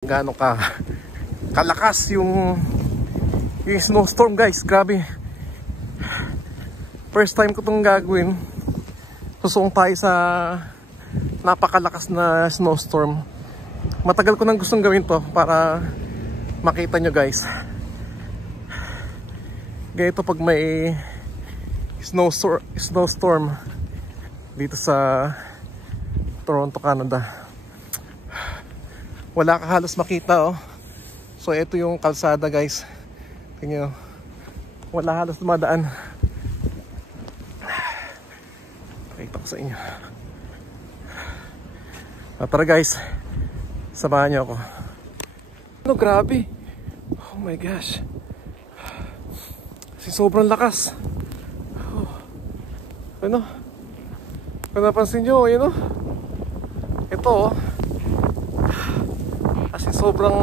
Gaano kalakas yung snowstorm, guys. Grabe. First time ko itong gagawin. Susong tayo sa napakalakas na snowstorm. Matagal ko nang gustong gawin to para makita nyo, guys. Ganito pag may snowstorm dito sa Toronto, Canada. Wala ka halos makita, oh. So ito yung kalsada, guys. Tingnan nyo, wala halos dumadaan. Pakita ko sa inyo. Tara, guys, samahan nyo ako. Ano, grabe. Oh my gosh. Kasi sobrang lakas. Oh. Ano? Kung napansin nyo, yun, oh. Ito, oh. Kasi sobrang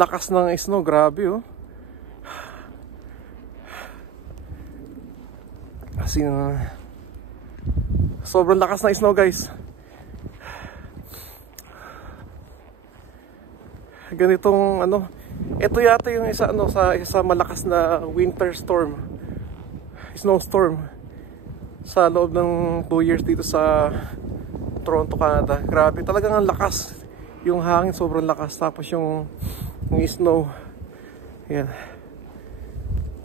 lakas ng snow, grabe, oh. Kasi sobrang lakas ng snow, guys. Ganitong ano, ito yata yung isa malakas na winter storm, snowstorm sa loob ng 2 years dito sa Toronto, Canada. Grabe, talagang ang lakas. Yung hangin sobrang lakas, tapos yung snow. Ayan.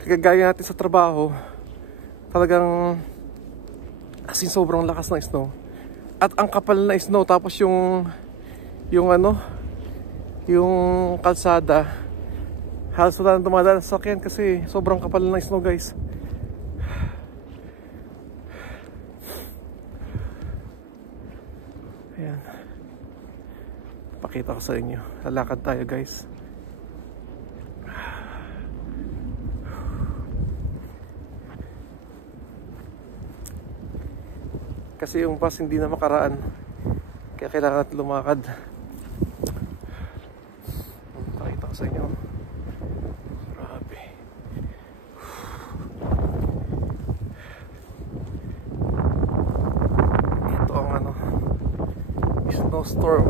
Kagaya natin sa trabaho, talagang asin sobrang lakas ng snow. At ang kapal na snow, tapos yung kalsada, halos wala nang dumadaan sa sakyan kasi sobrang kapal ng snow, guys. Ayan. Pakita ko sa inyo. Lalakad tayo, guys. Kasi yung bus hindi na makaraan, kaya kailangan natin lumakad. Pakita ko sa inyo. Grabe. Ito ang snowstorm.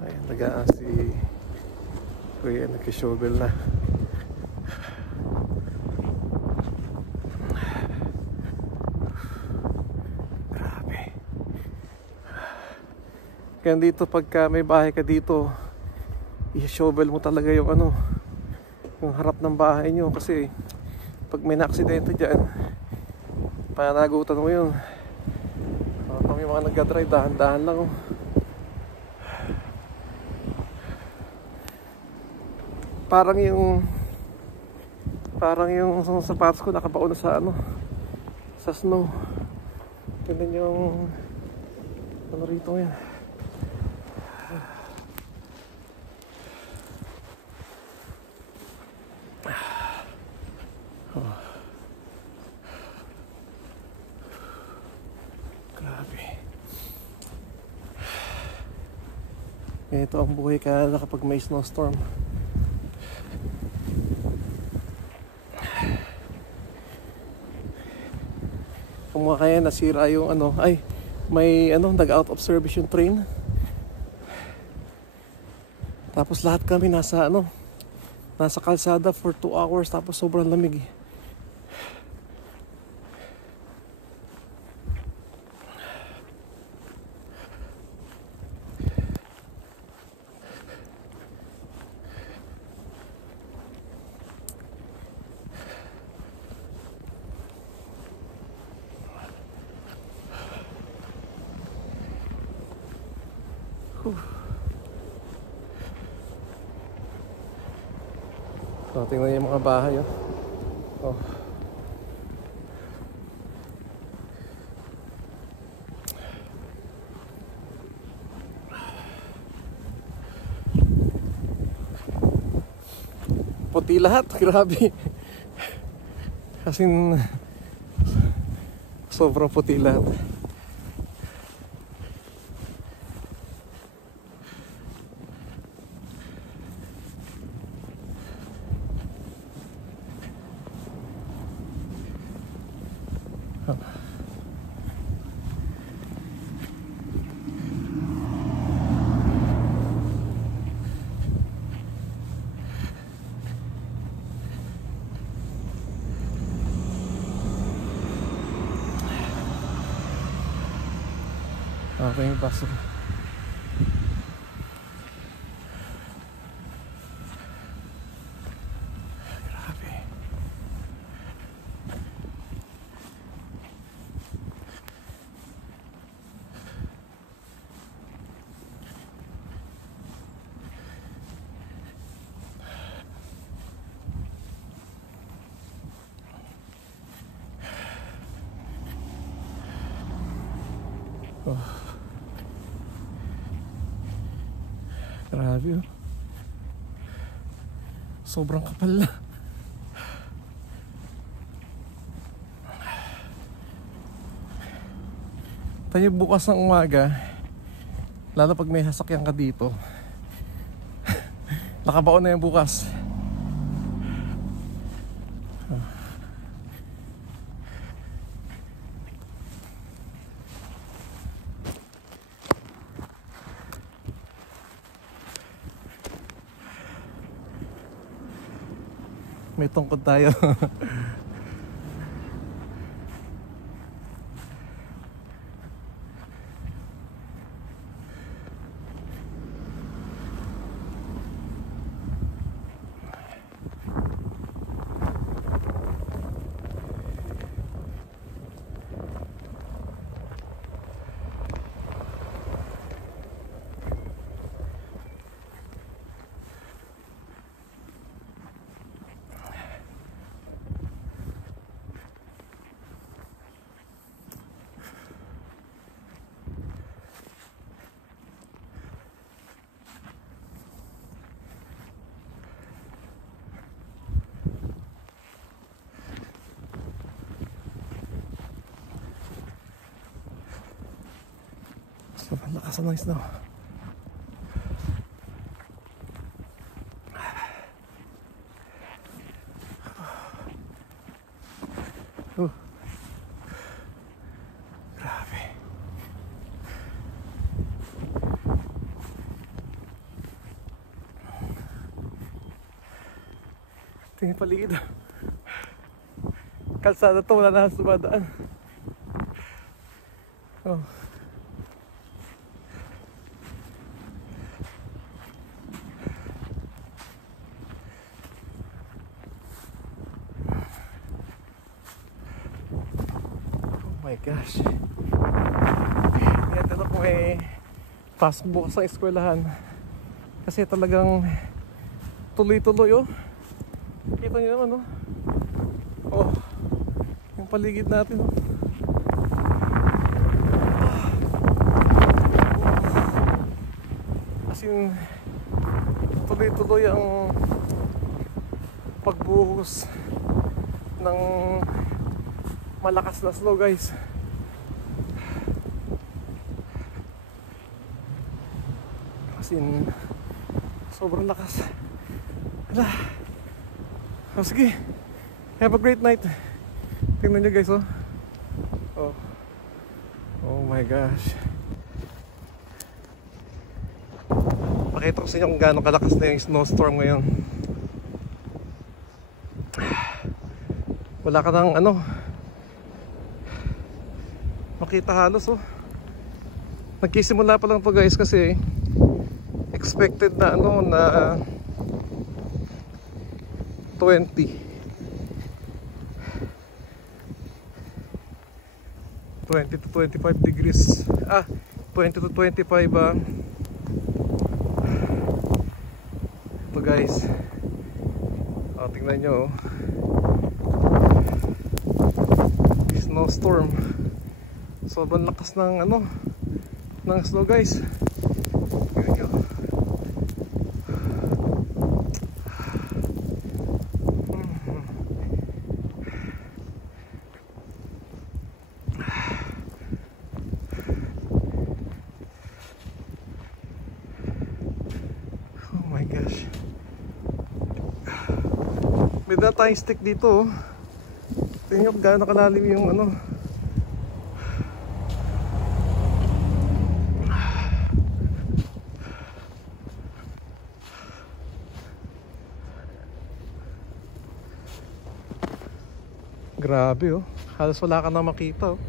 Ayan, nagaan si Kuya, nagka-shovel na. Kaya dito, pagka may bahay ka dito, i-shovel mo talaga yung yung harap ng bahay nyo. Kasi pag may na-aksidente dyan, panagutan mo yun. Pag may mga nagka-drive, dahan-dahan lang, oh. Parang yung sapatos ko nakabaon na sa sa snow. Tignan yung rito yan. Oh. Grabe. Ito ang buhay Canada kapag may snowstorm. Kung kaya nasira yung may nag-out of service yung train. Tapos lahat kami nasa kalsada for 2 hours, tapos sobrang lamig. So, tingnan yung mga bahay, oh. Oh. Puti lahat, grabe. Kasi sobrang puti lahat. Okay, yung paso. Grabe. Oh. Grabe, oh. Sobrang kapal na. Tayo bukas ng umaga, lalo pag may sasakyan ka dito, nakabaon na yung bukas. May tungkod tayo. Sobrang lakas ng snow. Grabe. Tingin paligid. Kalsada to, wala na sumadaan. Oh. My gosh. Yan dito po pasok bukas sa eskwelahan. Kasi talagang tuloy-tuloy, oh. Kita nyo naman, oh. Oh, yung paligid natin, oh. As in, tuloy-tuloy ang pagbuhos ng malakas na snow, guys. As in, sobrang lakas. Hala. Oh, sige. Have a great night. Tingnan nyo, guys, oh. Oh. Oh my gosh. Pakita ko sa inyo kung gaano kalakas na yung snowstorm ngayon. Wala ka nang ano, makita halos, oh. Nagkisimula pa lang to, guys, kasi expected na ano na 20 to 25 degrees. 20 to 25 ito, guys. Tingnan nyo, oh. Snowstorm. Sobrang lakas ng ano, ng snow, guys. Tingnan nyo. gosh. May dala tayong stick dito, oh. Tingnan nyo kung gaano kalalim yung ano. Grabe, oh. Halos wala ka na makita, oh.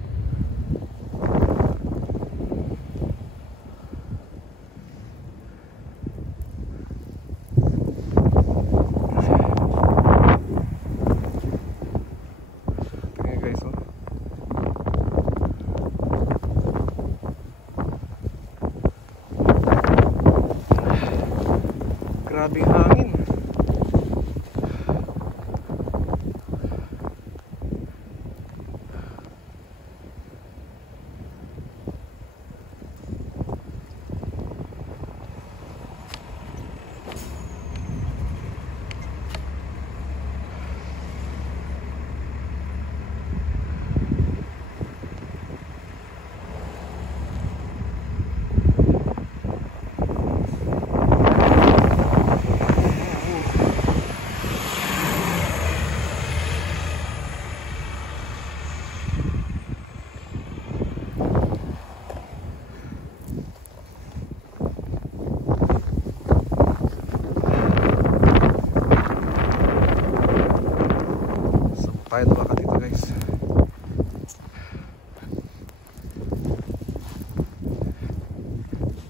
Grabing hangin. Tayo na baka dito, guys.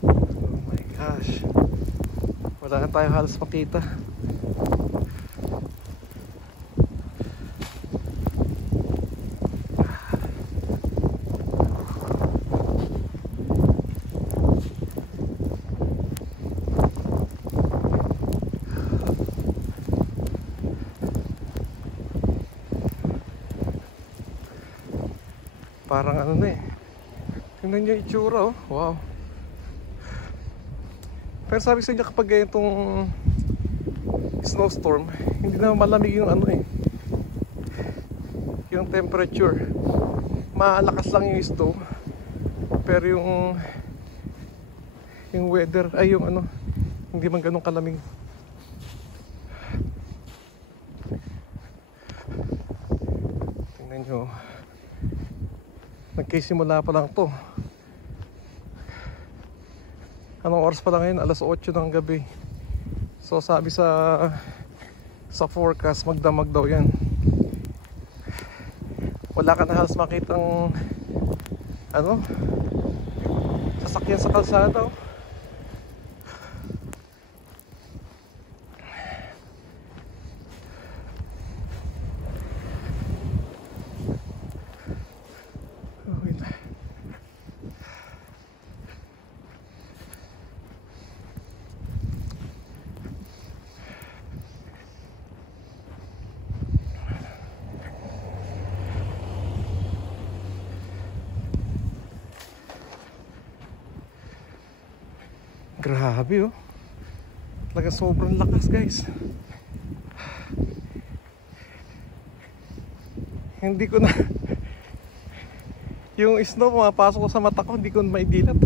Oh my gosh, wala na tayo halos makita. Parang ano na eh. Tingnan nyo yung itsura, oh. Wow. Pero sabi sa inyo kapag ganitong snowstorm, hindi na malamig yung ano eh, yung temperature. Malakas lang yung snow, pero yung weather ay yung ano, hindi man ganun kalamig. Tingnan nyo, nagkisimula pa lang to. Anong oras pa lang ngayon? Alas 8 ng gabi. So sabi sa forecast, magdamag daw yan. Wala ka na halos makitang ano, sasakyan sa kalsada, oh. Grabe, oh. Talagang sobrang lakas, guys. Hindi ko na yung snow pumapasok ko sa mata ko, hindi ko na maidilat.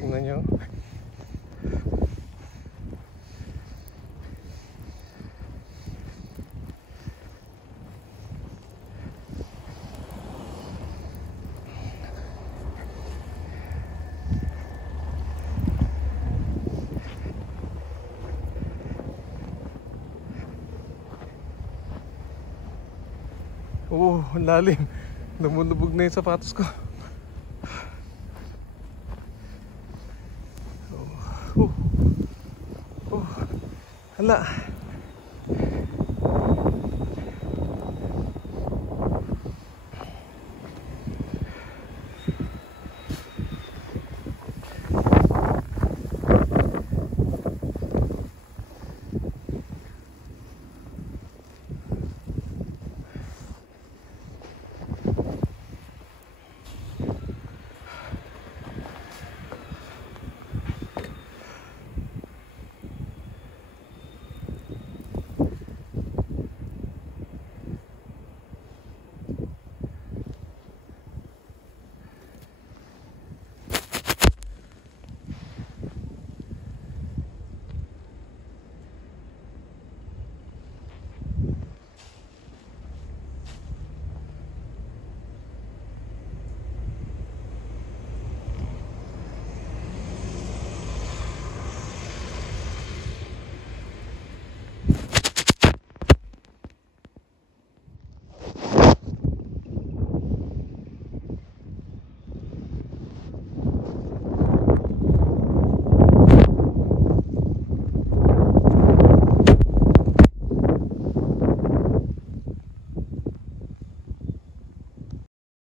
Tingnan nyo. Oh, lalim. Lumulubog na yung sapatos ko. Hala.